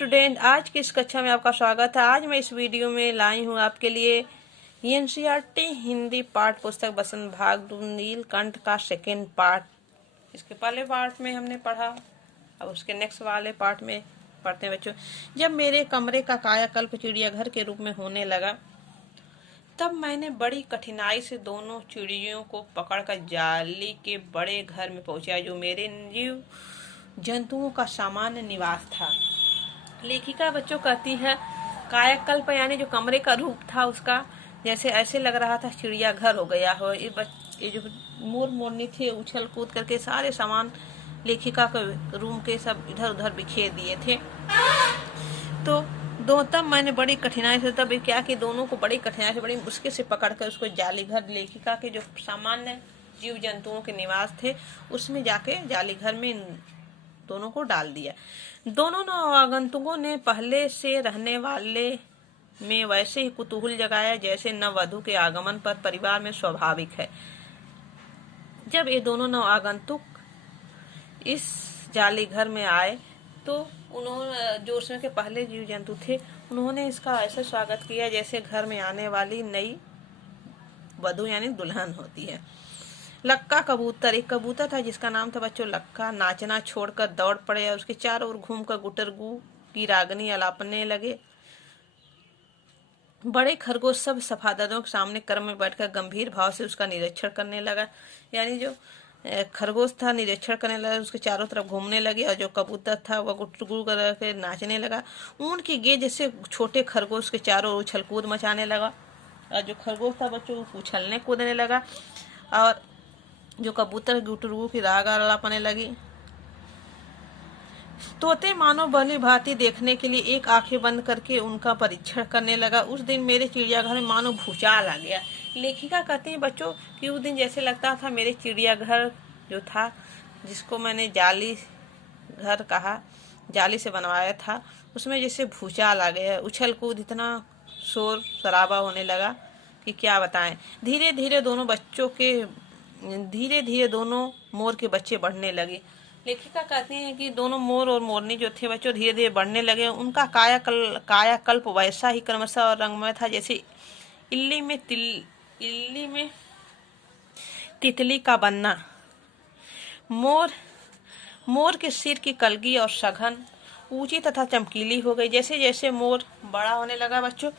Student, आज की इस कक्षा में आपका स्वागत है। आज मैं इस वीडियो में लाई हूँ आपके लिए एनसीईआरटी हिंदी पाठ पुस्तक बसंत भाग 2 नीलकंठ का सेकेंड पार्ट। इसके पहले पार्ट में हमने पढ़ा, अब उसके नेक्स्ट वाले पार्ट में पढ़ते हैं बच्चों। जब मेरे कमरे का कायाकल्प चिड़ियाघर के रूप में होने लगा, तब मैंने बड़ी कठिनाई से दोनों चिड़ियों को पकड़कर जाली के बड़े घर में पहुंचाया, जो मेरे जीव जंतुओं का सामान्य निवास था। लेखिका बच्चों कहती है, कायाकल्प यानी जो कमरे का रूप था उसका, जैसे ऐसे लग रहा था चिड़ियाघर हो गया हो। ये जो मोर मोरनी थे उछल कूद करके सारे सामान लेखिका के रूम के सब इधर उधर बिखेर दिए थे। तो तब मैंने बड़ी कठिनाई से, तब क्या कि दोनों को बड़ी कठिनाई से, बड़ी मुश्किल से पकड़कर उसको जाली घर, लेखिका के जो सामान्य जीव जंतुओं के निवास थे उसमें जाके जाली घर में दोनों को डाल दिया। दोनों नवागंतुकों ने पहले से रहने वाले में वैसे ही कुतूहल जगाया जैसे नववधू के आगमन पर परिवार में स्वाभाविक है। जब ये दोनों नवागंतुक इस जाली घर में आए तो उन्होंने, जो उसमें के पहले जीव जंतु थे, उन्होंने इसका ऐसा स्वागत किया जैसे घर में आने वाली नई वधू यानी दुल्हन होती है। लक्का कबूतर, एक कबूतर था जिसका नाम था बच्चों लक्का, नाचना छोड़कर दौड़ पड़े और उसके चारों ओर घूमकर गुटरगू की रागनी अलापने लगे। बड़े खरगोश सब सफादरों के सामने क्रम में बैठकर गंभीर भाव से उसका निरीक्षण करने लगा। यानी जो खरगोश था निरीक्षण करने लगा, उसके चारों तरफ घूमने लगे, और जो कबूतर था वह गुटरगू करके नाचने लगा। ऊन की गेंद जैसे छोटे खरगोश के चारों ओर उछल कूद मचाने लगा, और जो खरगोश था बच्चों उछलने कूदने लगा, और जो कबूतर गुटरगू की राग आलापने लगी। तोते मानो भली भांति देखने के लिए एक आंखें बंद करके उनका परीक्षण करने लगा। उस दिन मेरे चिड़ियाघर में मानो भूचाल आ गया। लेखिका कहती है बच्चों कि उस दिन जैसे लगता था मेरे चिड़ियाघर जो था, जिसको मैंने जाली घर कहा, जाली से बनवाया था, उसमें जैसे भूचाल आ गया। उछल कूद, इतना शोर शराबा होने लगा कि क्या बताएं। धीरे धीरे दोनों मोर के बच्चे बढ़ने लगे। लेखिका कहती हैं कि दोनों मोर और मोरनी जो थे बच्चों धीरे धीरे बढ़ने लगे। उनका कायाकल्प वैसा ही क्रमशः और रंगमय था जैसे इल्ली में तितली का बनना। मोर के सिर की कलगी और सघन ऊंची तथा चमकीली हो गई। जैसे जैसे मोर बड़ा होने लगा बच्चों,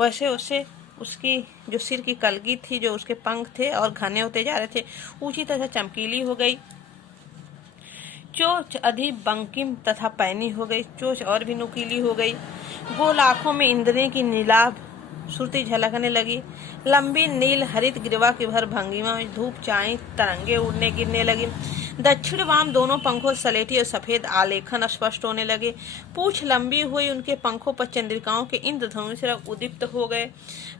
वैसे वैसे उसकी जो सिर की कलगी थी, जो उसके पंख थे और घने होते जा रहे थे, ऊंची तथा चमकीली हो गई। चोंच अधिक बंकिम तथा पैनी हो गई, चोंच और भी नुकीली हो गई। गोल आंखों में इंद्रियों की नीलाभ सुर्ती झलकने लगी। लंबी नील हरित ग्रीवा की भर भंगिमा में धूप चाई तरंगे उड़ने गिरने लगी। दक्षिण वाम दोनों पंखों सलेटी और सफेद आलेखन स्पष्ट होने लगे। पूंछ लंबी हुई, उनके पंखों पर चंद्रिकाओं के इंद्रधनुष उद्दीप्त हो गए।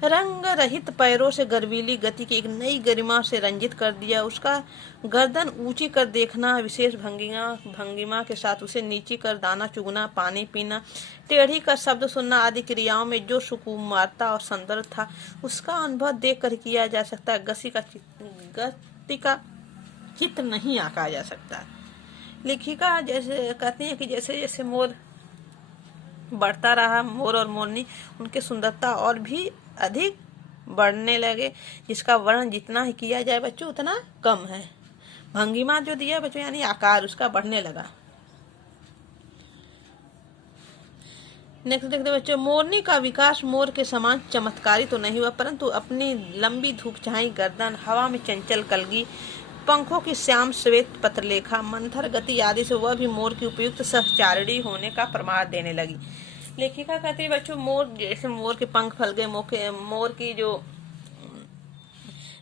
रंग रहित पैरों से गर्वीली गति की एक नई गरिमा से रंजित कर दिया। उसका गर्दन ऊंची कर देखना, विशेष भंगिमा के साथ उसे नीची कर दाना चुगना, पानी पीना, टेढ़ी कर शब्द सुनना आदि क्रियाओं में जो सुकुमारता और सौंदर्य था, उसका अनुभव देख कर किया जा सकता है। गति का चित्र नहीं आंका जा सकता। लेखिका जैसे कहती है कि जैसे जैसे मोर बढ़ता रहा, मोर और मोरनी, उनकी सुंदरता और भी अधिक बढ़ने लगे, जिसका वर्णन जितना ही किया जाए बच्चों उतना कम है। भंगिमा जो दिया बच्चों यानी आकार, उसका बढ़ने लगा। नेक्स्ट देखते बच्चों, मोरनी का विकास मोर के समान चमत्कारी तो नहीं हुआ, परंतु अपनी लंबी धूपछाई गर्दन, हवा में चंचल कलगी, पंखों की श्याम श्वेत पत्रलेखा, मंथर गति आदि से वह भी मोर की उपयुक्त सहचारिणी होने का प्रमाण देने लगी। लेखिका कहती है बच्चों, मोर जैसे मोर के पंख फैल गए, मोर की जो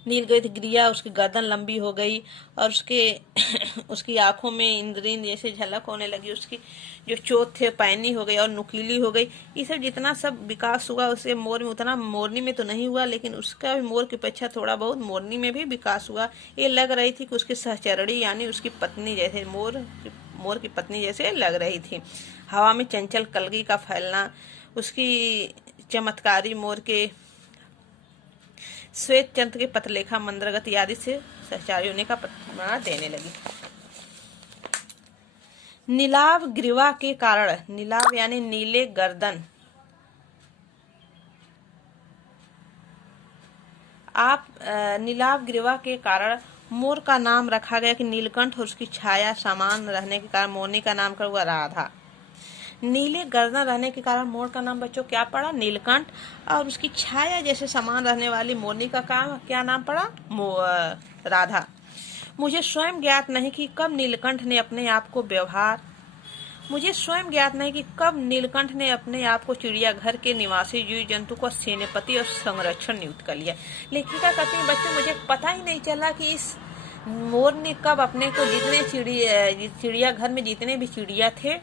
नील गई थी ग्रिया, उसकी गर्दन लंबी हो गई, और उसकी आंखों में इंद्रिय जैसे झलक होने लगी। उसकी जो चोट थे पैनी हो गई और नुकीली हो गई। ये सब जितना सब विकास हुआ उससे मोर में, उतना मोरनी में तो नहीं हुआ, लेकिन उसका भी मोर की अपेक्षा थोड़ा बहुत मोरनी में भी विकास हुआ। ये लग रही थी कि उसकी सहचरणी यानी उसकी पत्नी जैसे मोर की पत्नी जैसे लग रही थी। हवा में चंचल कलगी का फैलना, उसकी चमत्कारी मोर के श्वेत चंद्र के पत्रलेखा मंद्रगति आदि से सहचारी होने का प्रमाण देने लगी। नीलाव ग्रीवा के कारण, नीलाव यानी नीले गर्दन, नीलाव ग्रीवा के कारण मोर का नाम रखा गया कि नीलकंठ, और उसकी छाया समान रहने के कारण मोरनी का नाम कर हुआ राधा। नीले गर्दन रहने के कारण मोर का नाम बच्चों क्या पड़ा? नीलकंठ, और उसकी छाया जैसे समान रहने वाली मोरनी का काम क्या नाम पड़ा? राधा। मुझे स्वयं ज्ञात नहीं कि कब नीलकंठ ने अपने आप को चिड़ियाघर के निवासी जीव जंतु को सेनापति और संरक्षण नियुक्त कर लिया। लेखिका कहती है बच्चों मुझे पता ही नहीं चला कि इस मोर ने कब अपने को जितने चिड़ियाघर में जितने भी चिड़िया थे,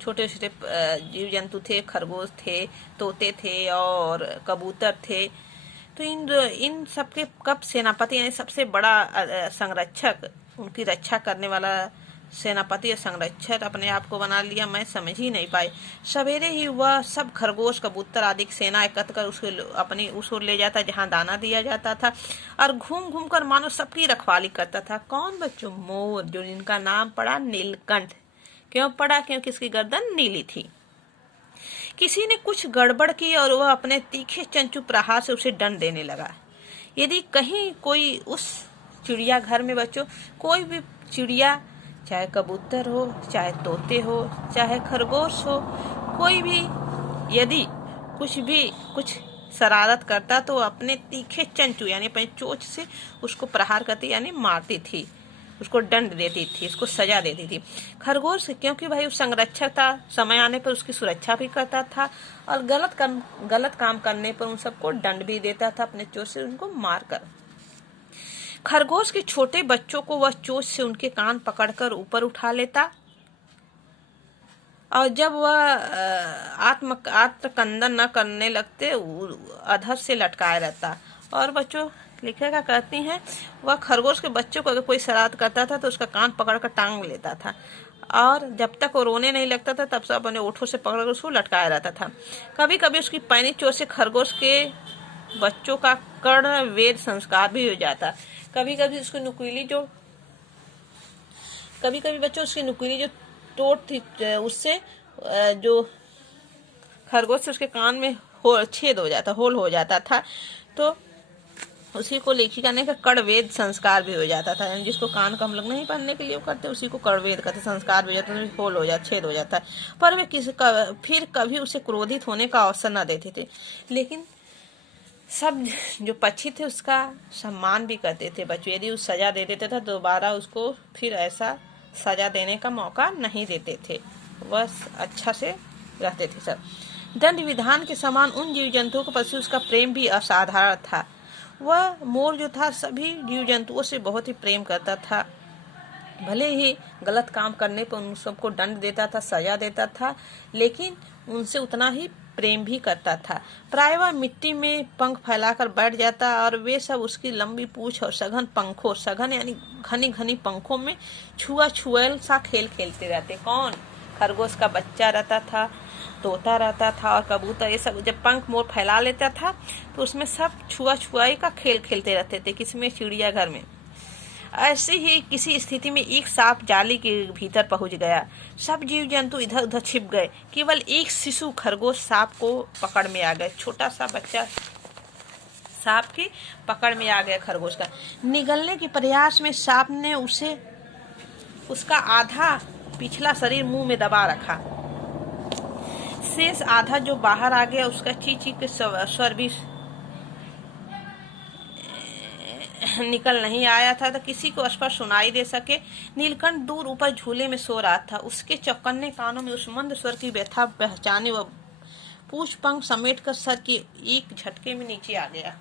छोटे छोटे जीव जंतु थे, खरगोश थे, तोते थे और कबूतर थे, तो इन सबके कब सेनापति यानी सबसे बड़ा संरक्षक, उनकी रक्षा करने वाला सेनापति और संरक्षक अपने आप को बना लिया, मैं समझ ही नहीं पाई। सवेरे ही वह सब खरगोश, कबूतर आदि की सेना एकत्र कर उस ओर ले जाता जहां दाना दिया जाता था, और घूम घूम कर मानो सबकी रखवाली करता था। कौन बच्चों? मोर, जो इनका नाम पड़ा नीलकंठ। क्यों पड़ा? क्योंकि इसकी गर्दन नीली थी। किसी ने कुछ गड़बड़ की और वह अपने तीखे चंचू प्रहार से उसे दंड देने लगा। यदि कहीं कोई उस चिड़ियाघर में बच्चों कोई भी चिड़िया, चाहे कबूतर हो, चाहे तोते हो, चाहे खरगोश हो, कोई भी यदि कुछ शरारत करता तो अपने तीखे चंचू यानी अपने चोंच से उसको प्रहार करती यानी मारती थी, उसको दंड देती थी, उसको सजा देती थी। खरगोश क्योंकि भाई संरक्षक था, समय आने पर उसकी सुरक्षा भी करता था और गलत काम करने पर उन सबको दंड भी देता था अपने चोंच से उनको मारकर। खरगोश के छोटे बच्चों को वह चोंच से उनके कान पकड़कर ऊपर उठा लेता और जब वह आत्मकंदन न करने लगते अधर से लटकाए रहता। और बच्चों लेखिका कहती हैं वह खरगोश के बच्चों को अगर कोई शरारत करता था तो उसका कान पकड़कर टांग लेता था और जब तक वो रोने नहीं लगता था तब सब अपने ओठों से पकड़कर उसको लटकाया रहता था। कभी कभी उसकी पैनी चोट से खरगोश के बच्चों का कर्ण वेद संस्कार भी हो जाता। कभी कभी बच्चों उसकी नुकीली जो टोट थी उससे जो खरगोश से उसके कान में होल हो जाता था, तो उसी को लेखिका ने कड़वेद संस्कार भी हो जाता था। यानी जिसको कान का हम लोग नहीं पहनने के लिए करते उसी को कड़वेद कहते, संस्कार भी हो जाता, होल हो जाता, छेद हो जाता है। पर वे फिर कभी उसे क्रोधित होने का अवसर न देते थे। लेकिन सब जो पक्षी थे उसका सम्मान भी करते थे बच्चों। यदि उस सजा दे देते थे दोबारा उसको फिर ऐसा सजा देने का मौका नहीं देते थे, वह अच्छा से रहते थे सब। दंड विधान के समान उन जीव जंतुओं के प्रति उसका प्रेम भी असाधारण था। वह मोर जो था सभी जीव जंतुओं से बहुत ही प्रेम करता था। भले ही गलत काम करने पर उन सबको दंड देता था, सजा देता था, लेकिन उनसे उतना ही प्रेम भी करता था। प्राय वह मिट्टी में पंख फैलाकर बैठ जाता और वे सब उसकी लंबी पूंछ और सघन यानी घनी घनी पंखों में छुएल सा खेल खेलते रहते। कौन? खरगोश का बच्चा रहता था, तोता रहता था और कबूतर, ये सब जब पंख मोर फैला लेता था तो उसमें सब छुआई का खेल खेलते रहते थे। किसमें? चिड़ियाघर में। ऐसे ही किसी स्थिति में एक सांप जाली के भीतर पहुंच गया। सब जीव जंतु इधर उधर छिप गए। केवल एक शिशु खरगोश सांप को पकड़ में आ गया। छोटा सा बच्चा सांप की पकड़ में आ गया खरगोश का। निगलने के प्रयास में सांप ने उसका आधा पिछला शरीर मुंह में दबा रखा। शेष आधा जो बाहर आ गया उसका चींची के स्वर भी निकल नहीं आया था तो किसी को स्पष्ट सुनाई दे सके। नीलकंठ दूर ऊपर झूले में सो रहा था। उसके चौकन्ने कानों में उस मंद स्वर की व्यथा पहचाने वह पूछ पंख समेट कर सर के एक झटके में नीचे आ गया।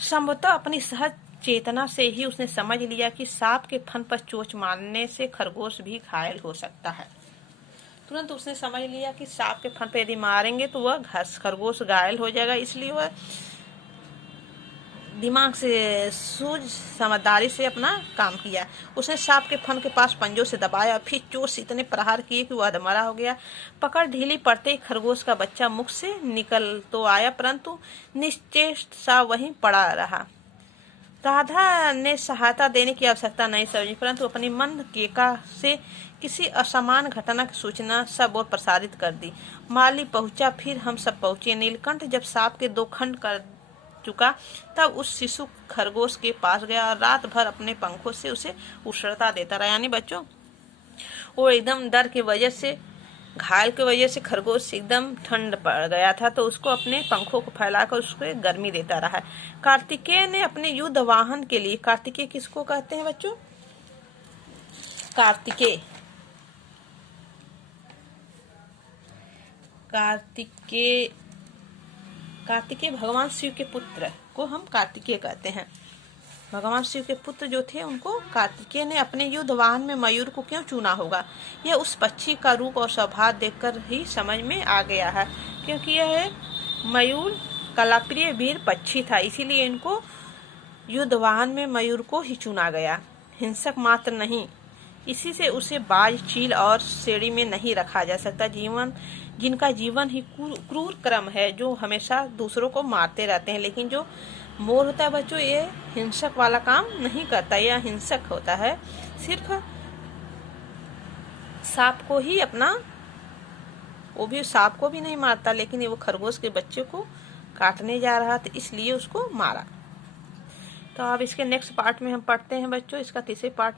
संभवतः अपनी सहज चेतना से ही उसने समझ लिया कि सांप के फन पर चोट मारने से खरगोश भी घायल हो सकता है। तुरंत उसने समझ लिया कि सांप के फन पर यदि मारेंगे तो वह खरगोश घायल हो जाएगा, इसलिए वह दिमाग से सूझ समझदारी से अपना काम किया। उसने सांप के फन के पास पंजों से दबाया, फिर चोट से इतने प्रहार किए कि वह अधमरा हो गया। पकड़ ढीली पड़ते ही खरगोश का बच्चा मुख से निकल तो आया परंतु निश्चेष्ट सा वहीं पड़ा रहा। राधा ने सहायता देने की आवश्यकता नहीं समझी, परंतु अपनी मंद केका से किसी असमान घटना की सूचना सब और प्रसारित कर दी। माली पहुंचा, फिर हम सब पहुंचे। नीलकंठ जब सांप के 2 खंड कर चुका तब उस शिशु खरगोश के पास गया और रात भर अपने पंखों से उसे उछलता देता रहा। यानी बच्चों, वो एकदम डर की वजह से, घायल की वजह से खरगोश एकदम ठंड पड़ गया था, तो उसको अपने पंखों को फैलाकर उसको गर्मी देता रहा। कार्तिकेय ने अपने युद्ध वाहन के लिए, कार्तिकेय किसको कहते हैं बच्चों? कार्तिकेय, कार्तिकेय, कार्तिकेय भगवान शिव के पुत्र को हम कार्तिकेय कहते हैं। भगवान शिव के पुत्र जो थे उनको कार्तिकेय ने अपने युद्ध वाहन में मयूर को क्यों चुना होगा? यह उस पक्षी का रूप और स्वभाव देखकर ही समझ में आ गया है, क्योंकि यह मयूर कलाप्रिय वीर पक्षी था, इसीलिए इनको युद्ध वाहन में मयूर को ही चुना गया। हिंसक मात्र नहीं, इसी से उसे बाज, चील और शेड़ी में नहीं रखा जा सकता। जिनका जीवन ही क्रूर क्रम है, जो हमेशा दूसरों को मारते रहते हैं। लेकिन जो मोर होता है बच्चों, ये हिंसक वाला काम नहीं करता, यह हिंसक होता है, सिर्फ सांप को ही अपना, वो भी सांप को भी नहीं मारता, लेकिन वो खरगोश के बच्चे को काटने जा रहा था, इसलिए उसको मारा। तो अब इसके नेक्स्ट पार्ट में हम पढ़ते हैं बच्चों, इसका तीसरे पार्ट।